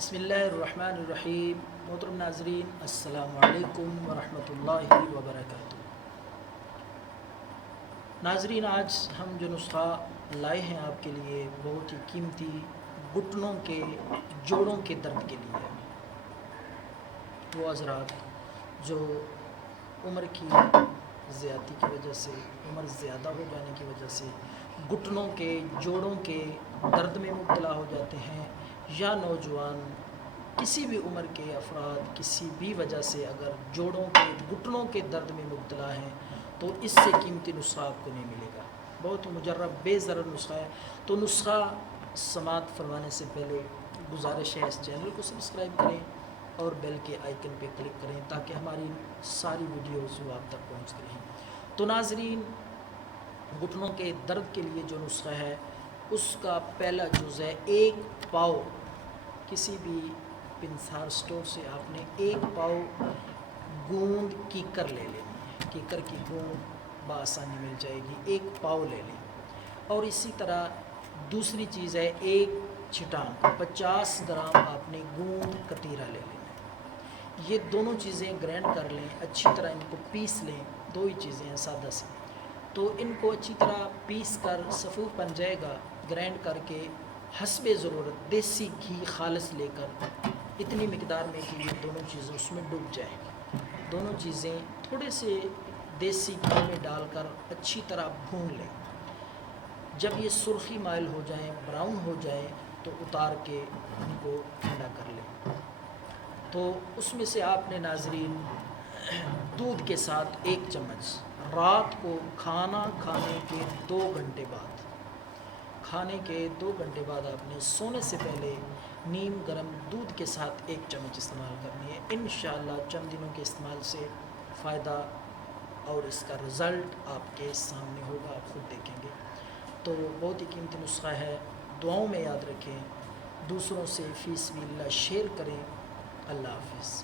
بسم اللہ الرحمن الرحیم۔ محترم ناظرین، السلام علیکم ورحمۃ اللہ وبرکاتہ۔ ناظرین، آج ہم جو نسخہ لائے ہیں آپ کے لیے بہت ہی قیمتی، گھٹنوں کے جوڑوں کے درد کے لیے ہے۔ وہ حضرات جو عمر کی زیادتی کی وجہ سے، عمر زیادہ ہو جانے کی وجہ سے گھٹنوں کے جوڑوں کے درد میں مبتلا ہو جاتے ہیں، یا نوجوان کسی بھی عمر کے افراد کسی بھی وجہ سے اگر جوڑوں کے گھٹنوں کے درد میں مبتلا ہیں تو اس سے قیمتی نسخہ آپ کو نہیں ملے گا۔ بہت ہی مجرب بے ضرر نسخہ ہے۔ تو نسخہ سماعت فرمانے سے پہلے گزارش ہے، اس چینل کو سبسکرائب کریں اور بیل کے آئیکن پہ کلک کریں تاکہ ہماری ساری ویڈیوز وہ آپ تک پہنچتی رہیں۔ تو ناظرین، گھٹنوں کے درد کے لیے جو نسخہ ہے اس کا پہلا جز ہے 1 پاؤ۔ کسی بھی پنسار سٹور سے آپ نے 1 پاؤ گوند کیکر لے لینی ہے۔ کیکر کی گوند بآسانی مل جائے گی، 1 پاؤ لے لیں۔ اور اسی طرح دوسری چیز ہے 1 چھٹان، 50 گرام آپ نے گوند کتیرا لے لینا ہے۔ یہ دونوں چیزیں گرینڈ کر لیں، اچھی طرح ان کو پیس لیں۔ دو ہی چیزیں ہیں سادہ سی، تو ان کو اچھی طرح پیس کر صفوف بن جائے گا۔ گرینڈ کر کے حسب ضرورت دیسی گھی خالص لے کر اتنی مقدار میں کہ یہ دونوں چیزیں اس میں ڈوب جائیں۔ دونوں چیزیں تھوڑے سے دیسی گھی میں ڈال کر اچھی طرح بھون لیں۔ جب یہ سرخی مائل ہو جائیں، براؤن ہو جائیں، تو اتار کے ان کو ٹھنڈا کر لیں۔ تو اس میں سے آپ نے ناظرین دودھ کے ساتھ 1 چمچ رات کو کھانا کھانے کے 2 گھنٹے بعد، کھانے کے 2 گھنٹے بعد آپ نے سونے سے پہلے نیم گرم دودھ کے ساتھ 1 چمچ استعمال کرنی ہے۔ انشاءاللہ چند دنوں کے استعمال سے فائدہ اور اس کا رزلٹ آپ کے سامنے ہوگا، آپ خود دیکھیں گے۔ تو بہت ہی قیمتی نسخہ ہے، دعاؤں میں یاد رکھیں، دوسروں سے فی سبیل اللہ شیئر کریں۔ اللہ حافظ۔